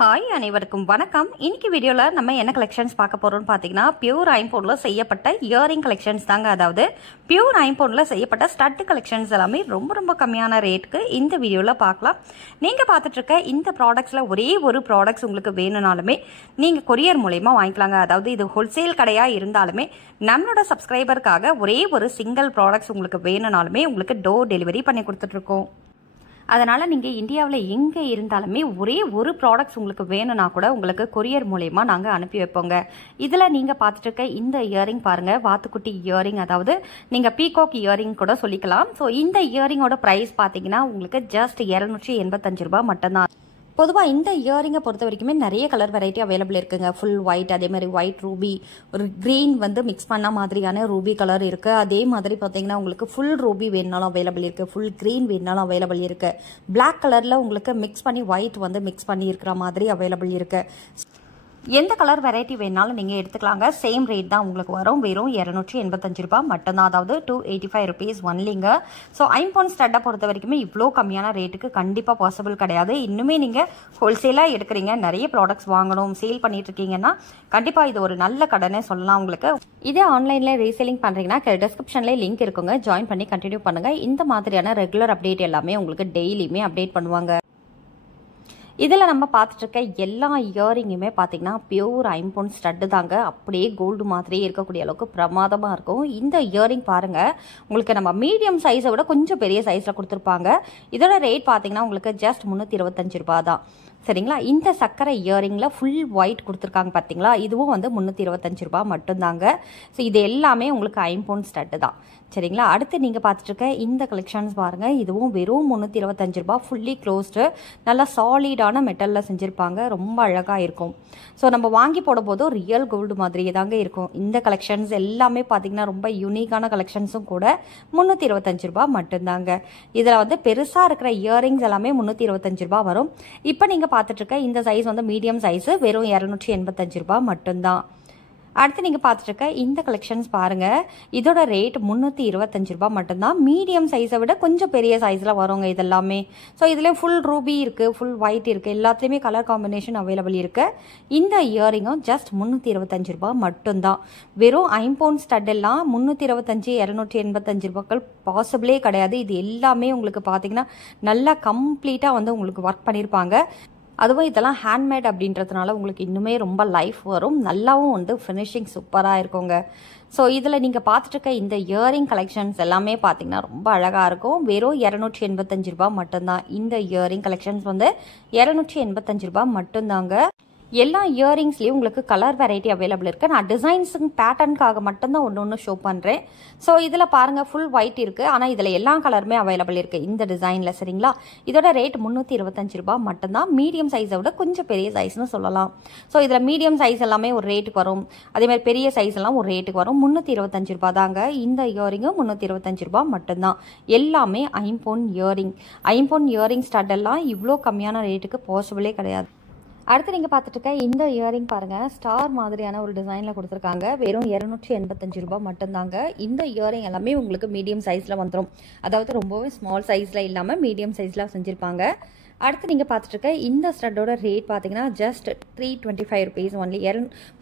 Hi அனைவருக்கும் வணக்கம். இன்னைக்கு வீடியோவில் நம்ம என்ன கலெக்ஷன்ஸ் பார்க்க போகிறோம்னு பார்த்தீங்கன்னா பியூர் ஐம்பொன்னில் செய்யப்பட்ட இயரிங் கலெக்ஷன்ஸ் தாங்க. அதாவது பியூர் ஐம்பொன்னில் செய்யப்பட்ட ஸ்டட் கலெக்ஷன்ஸ் எல்லாமே ரொம்ப கம்மியான ரேட்டுக்கு இந்த வீடியோவில் பார்க்கலாம். நீங்கள் பார்த்துட்டு இருக்க இந்த ப்ராடக்ட்ஸில் ஒரே ஒரு ப்ராடக்ட்ஸ் உங்களுக்கு வேணும்னாலுமே நீங்கள் கொரியர் மூலயமா வாங்கிக்கலாங்க. அதாவது இது ஹோல்சேல் கடையாக இருந்தாலுமே நம்மளோட சப்ஸ்கிரைபருக்காக ஒரே ஒரு சிங்கிள் ப்ராடக்ட்ஸ் உங்களுக்கு வேணும்னாலுமே உங்களுக்கு டோர் டெலிவரி பண்ணி கொடுத்துட்ருக்கோம். அதனால் நீங்கள் இந்தியாவில் எங்கே இருந்தாலுமே ஒரே ஒரு ப்ராடக்ட்ஸ் உங்களுக்கு வேணும்னா கூட உங்களுக்கு கொரியர் மூலயமா நாங்கள் அனுப்பி வைப்போங்க. இதில் நீங்கள் பார்த்துட்டு இருக்க இந்த இயரிங் பாருங்கள், வாத்துக்குட்டி இயரிங், அதாவது நீங்கள் பீகாக் இயரிங் கூட சொல்லிக்கலாம். ஸோ இந்த இயரிங்கோட ப்ரைஸ் பார்த்தீங்கன்னா உங்களுக்கு ஜஸ்ட் 285 ரூபாய் மட்டும்தான். பொதுவாக இந்த இயரிங்கை பொறுத்த வரைக்குமே நிறைய கலர் வெரைட்டி அவைலபிள் இருக்குங்க. ஃபுல் ஒயிட், அதே மாதிரி ஒயிட் ரூபி, ஒரு க்ரீன் வந்து மிக்ஸ் பண்ண மாதிரியான ரூபி கலர் இருக்குது. அதே மாதிரி பார்த்தீங்கன்னா உங்களுக்கு ஃபுல் ரூபி வேணுனாலும் அவைலபிள் இருக்குது, ஃபுல் க்ரீன் வேணுனாலும் அவைலபிள் இருக்குது. பிளாக் கலரில் உங்களுக்கு மிக்ஸ் பண்ணி ஒயிட் வந்து மிக்ஸ் பண்ணி இருக்கிற மாதிரி அவைலபிள் இருக்குது. எந்த கலர் வெரைட்டி வேணாலும் நீங்கள் எடுத்துக்கலாங்க. சேம் ரேட் தான் உங்களுக்கு வரும். வெறும் 285 ரூபாய் மட்டும்தான். அதாவது 285 ருபீஸ் ஒன்லிங்க. ஸோ ஐம்பொன் ஸ்டட்டை பொறுத்த வரைக்குமே இவ்வளோ கம்மியான ரேட்டுக்கு கண்டிப்பாக பாசிபிள் கிடையாது. இன்னுமே நீங்கள் ஹோல்சேலாக எடுக்கிறீங்க, நிறைய ப்ராடக்ட்ஸ் வாங்கணும், சேல் பண்ணிட்டு இருக்கீங்கன்னா கண்டிப்பாக இது ஒரு நல்ல கடனே சொல்லலாம் உங்களுக்கு. இதே ஆன்லைனில் ரீசேலிங் பண்ணுறீங்கன்னா டிஸ்கிரிப்ஷன்லேயே லிங்க் இருக்குங்க, ஜாயின் பண்ணி கண்டினியூ பண்ணுங்கள். இந்த மாதிரியான ரெகுலர் அப்டேட் எல்லாமே உங்களுக்கு டெய்லியுமே அப்டேட் பண்ணுவாங்க. இதில் நம்ம பார்த்துட்டு இருக்க எல்லா இயரிங்குமே பார்த்தீங்கன்னா பியூர் ஐம்பொன் ஸ்டட்டு தாங்க. அப்படியே கோல்டு மாதிரியே இருக்கக்கூடிய அளவுக்கு பிரமாதமாக இருக்கும். இந்த இயரிங் பாருங்கள், உங்களுக்கு நம்ம மீடியம் சைஸை விட கொஞ்சம் பெரிய சைஸில் கொடுத்துருப்பாங்க. இதோட ரேட் பார்த்தீங்கன்னா உங்களுக்கு ஜஸ்ட் 325 ரூபாய் தான். சரிங்களா? இந்த சக்கரை இயரிங்கில் ஃபுல் ஒயிட் கொடுத்துருக்காங்க பார்த்தீங்களா, இதுவும் வந்து 325 ரூபாய் மட்டும்தாங்க. ஸோ இது எல்லாமே உங்களுக்கு ஐம்பொன் ஸ்டட்டு தான். சரிங்களா? அடுத்து நீங்கள் பார்த்துட்டு இருக்க இந்த கலெக்ஷன்ஸ் பாருங்கள், இதுவும் வெறும் 325 ரூபாய். ஃபுல்லி க்ளோஸ்டு, நல்லா சாலிடான மெட்டலில் செஞ்சுருப்பாங்க, ரொம்ப அழகாக இருக்கும். ஸோ நம்ம வாங்கி போடும்போது ரியல் கோல்டு மாதிரியே தாங்க இருக்கும். இந்த கலெக்ஷன்ஸ் எல்லாமே பார்த்தீங்கன்னா ரொம்ப யூனிக்கான கலெக்ஷன்ஸும் கூட 325 ரூபாய் மட்டும்தாங்க. இதில் வந்து பெருசாக இருக்கிற இயரிங்ஸ் எல்லாமே 325 ரூபாய் வரும். இப்போ நீங்கள் பார்த்துட்டு இருக்க இந்த சைஸ் வந்து மீடியம் சைஸு, வெறும் 285 ரூபாய் மட்டும்தான். அடுத்து நீங்கள் பார்த்துட்டு இருக்க இந்த கலெக்ஷன்ஸ் பாருங்கள், இதோட ரேட் 325 ரூபாய் மட்டும்தான். மீடியம் சைஸை விட கொஞ்சம் பெரிய சைஸில் வருங்க இதெல்லாமே. ஸோ இதுலேயும் ஃபுல் ரூபி இருக்குது, ஃபுல் ஒயிட் இருக்குது, எல்லாத்துலேயுமே கலர் காம்பினேஷன் அவைலபிள் இருக்குது. இந்த இயரிங்கும் ஜஸ்ட் 325 ரூபாய் மட்டும்தான். வெறும் ஐம்பொன் ஸ்டட் எல்லாம் 325 285 ரூபாய்கள் பாசிபிளே கிடையாது. இது எல்லாமே உங்களுக்கு பார்த்தீங்கன்னா நல்லா கம்ப்ளீட்டாக வந்து உங்களுக்கு ஒர்க் பண்ணியிருப்பாங்க. அதுவும் இதெல்லாம் ஹேண்ட்மேட் அப்படின்றதுனால உங்களுக்கு இன்னுமே ரொம்ப லைஃப் வரும், நல்லாவும் வந்து ஃபினிஷிங் சூப்பராக இருக்குங்க. ஸோ இதில் நீங்கள் பார்த்துட்டு இருக்க இந்த இயரிங் கலெக்ஷன்ஸ் எல்லாமே பார்த்தீங்கன்னா ரொம்ப அழகாக இருக்கும். வெறும் 285 ரூபாய் மட்டும்தான். இந்த இயரிங் கலெக்ஷன்ஸ் வந்து 285 ரூபாய் மட்டும்தாங்க. எல்லா இயரிங்ஸ்லேயும் உங்களுக்கு கலர் வெரைட்டி அவைலபிள் இருக்குது. நான் டிசைன்ஸுங்க பேட்டர்னுக்காக மட்டும்தான் ஒன்று ஷோ பண்ணுறேன். ஸோ இதில் பாருங்கள், ஃபுல் ஒயிட் இருக்குது, ஆனால் இதில் எல்லா கலருமே அவைலபிள் இருக்குது இந்த டிசைனில். சரிங்களா? இதோட ரேட் 325 ரூபாய் மட்டும்தான். மீடியம் சைஸை விட கொஞ்சம் பெரிய சைஸ்னு சொல்லலாம். ஸோ இதில் மீடியம் சைஸ் எல்லாமே ஒரு ரேட்டுக்கு வரும், அதேமாதிரி பெரிய சைஸ் எல்லாம் ஒரு ரேட்டுக்கு வரும். 325 ரூபாய் தாங்க. இந்த இயரிங்கும் 325 ரூபாய் மட்டும்தான். எல்லாமே ஐம்பொன் இயரிங். ஐம்பொன் இயரிங் ஸ்டட் எல்லாம் இவ்வளோ கம்மியான ரேட்டுக்கு பாசிபிளே கிடையாது. அடுத்து நீங்கள் பார்த்துட்டு இருக்க இந்த இயரிங் பாருங்கள், ஸ்டார் மாதிரியான ஒரு டிசைனில் கொடுத்துருக்காங்க. வெறும் 285 ரூபாய் மட்டும்தாங்க. இந்த இயரிங் எல்லாமே உங்களுக்கு மீடியம் சைஸில் வந்துடும். அதாவது ரொம்பவே ஸ்மால் சைஸில் இல்லாமல் மீடியம் சைஸில் செஞ்சுருப்பாங்க. அடுத்து நீங்கள் பார்த்துட்டு இருக்க இந்த ஸ்டட்டோட ரேட் பார்த்தீங்கன்னா ஜஸ்ட் 325 ருபீஸ் ஒன்லி.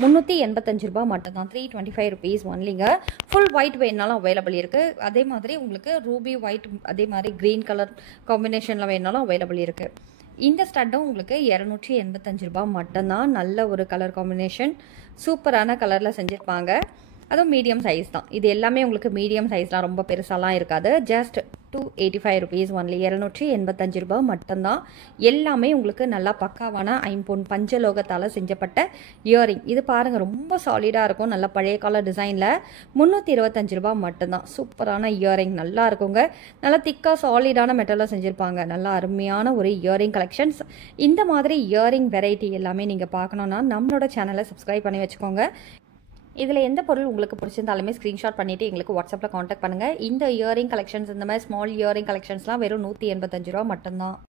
385 ரூபாய் மட்டும்தான். 325 ருபீஸ் ஒன்லிங்க. ஃபுல் ஒயிட் வேணுனாலும் அவைலபிள் இருக்குது. அதே மாதிரி உங்களுக்கு ரூபி ஒயிட், அதே மாதிரி க்ரீன் கலர் காம்பினேஷனில் வேணுனாலும் அவைலபிள் இருக்குது. இந்த ஸ்டட்டும் உங்களுக்கு 285 ரூபாய் மட்டும்தான். நல்ல ஒரு கலர் காம்பினேஷன், சூப்பரான கலரில் செஞ்சுருப்பாங்க. அதுவும் மீடியம் சைஸ் தான். இது எல்லாமே உங்களுக்கு மீடியம் சைஸ்லாம் ரொம்ப பெருசாலாம் இருக்காது. Just 285 rupees only. 285 ரூபாய் மட்டும்தான். எல்லாமே உங்களுக்கு நல்லா பக்காவான ஐம்பொன் பஞ்சலோகத்தால் செஞ்சப்பட்ட இயரிங். இது பாருங்கள், ரொம்ப சாலிடாக இருக்கும், நல்ல பழைய கால டிசைனில். 325 ரூபாய் மட்டும்தான். சூப்பரான இயரிங், நல்லா இருக்குங்க. நல்லா திக்காக சாலிடான மெட்டலில் செஞ்சுருப்பாங்க. நல்லா அருமையான ஒரு இயரிங் கலெக்ஷன்ஸ். இந்த மாதிரி இயரிங் வெரைட்டி எல்லாமே நீங்கள் பார்க்கணுன்னா நம்மளோட சேனலை சப்ஸ்கிரைப் பண்ணி வச்சுக்கோங்க. இதில் எந்த பொருள் உங்களுக்கு பிடிச்சிருந்தாலுமே ஸ்க்ரீன்ஷாட் பண்ணிவிட்டு எங்களுக்கு வாட்ஸ்அப்பில் காண்டாக்ட் பண்ணுங்கள். இந்த இயரிங் கலெக்ஷன்ஸ், இந்த மாதிரி ஸ்மால் இயரிங் கலெக்ஷன்ஸ்லாம் வெறும் 185 ரூபா மட்டும்தான்.